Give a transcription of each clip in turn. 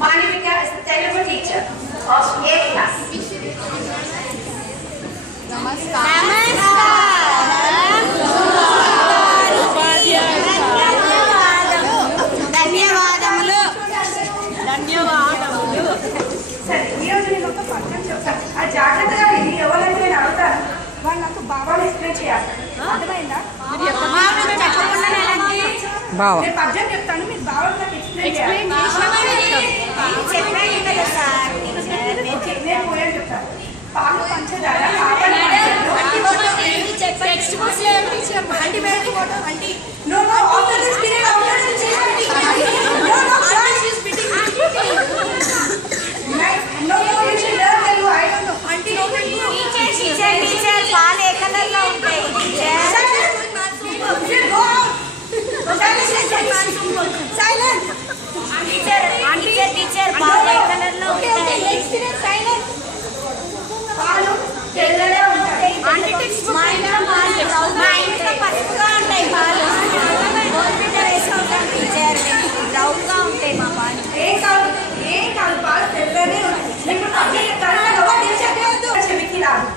Manivika is the Telugu teacher of 8th class. సరే ఈరోజు నేను ఒక పద్యం చెప్తాను. ఆ జాగ్రత్తగా ఇది ఎవరైతే నేను అడుగుతాను వాళ్ళు నాకు బాబాలు ఎక్స్ప్లెయిన్ చేయాలి. అర్థమైందా? నేను పద్యం చెప్తాను, మీరు బాబాలు నాకు ఎక్స్ప్లెయిన్ చేయాలి. నేను పోయాను చెప్తాను. పాలు పంచదార పాలు ఏ కలర్లో ఉంటాయి? టీచర్ పాలు ఏ కలర్లో ఉంటాయి? పాలు తెల్లగా ఉంటాయి. మా ఇంట్లో పసుపుగా ఉంటాయి పాలు. టీచర్ బ్రౌన్గా ఉంటాయి మా పాలు. ఏం కాదు పాలు తెల్లనే ఉంటాయి. చెవికి రాదు.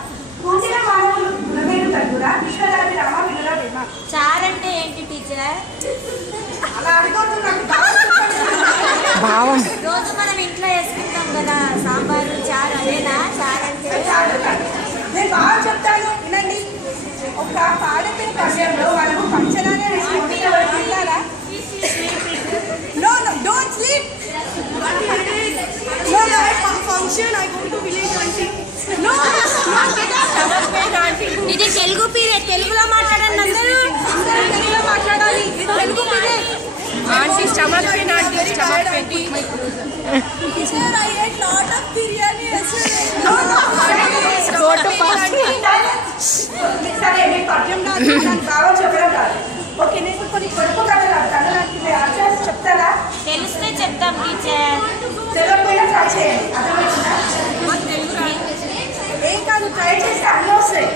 పూజల మానవులు గుణమేలు తగ్గురా విశ్వజాతి రామ విలువ వేమ. చారు అంటే ఏంటి టీచర్? అలా అనుకుంటున్నాను. రోజు మనం ఇంట్లో వేసుకుంటాం కదా సాంబారు చారు, అదేనా చారు అంటే? నేను బాగా చెప్తాను వినండి. ఒక పాడపిల్ల పద్యంలో మనము పంచదార వేసుకుంటారా? No, don't sleep. No, function. I go to village auntie. No. ఇది తెలుగు పీరియడ్, తెలుగులో మాట్లాడండి అందరూ. తెలుగులో మాట్లాడాలి. Telugu period. Auntie, stomach pain, auntie, stomach pain. Teacher, I ate lot of biryani yesterday. Go to past. సరే మీ పద్యం నాకు బాగా చెప్పడం కాదు. ఓకే, నేను కొన్ని పొడుపు కథలు అంటాను. నాకు ఆన్సర్స్ చెప్తారా? తెలిస్తే చెప్తాం టీచర్. తెలియకపోయినా ట్రై చేయండి. అర్థమవుతుందా? ఏం కాదు, ట్రై చేస్తే అన్నీ వస్తాయి.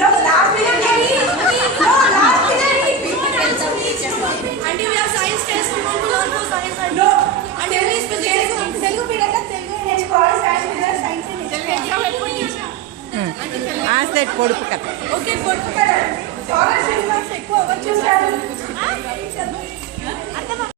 No, last period. No, last period. Auntie, we have science test. We want to learn for science. No, Telugu period Telugu నేర్చుకోవాలి. సైన్స్ పీరియడ్ సైన్స్ నేర్చుకోవాలి. పొడుపు కథ. ఓకే, పొడుపు కదా. ఫారెస్ట్ సినిమాస్ ఎక్కువ ఎవరు చూస్తారు?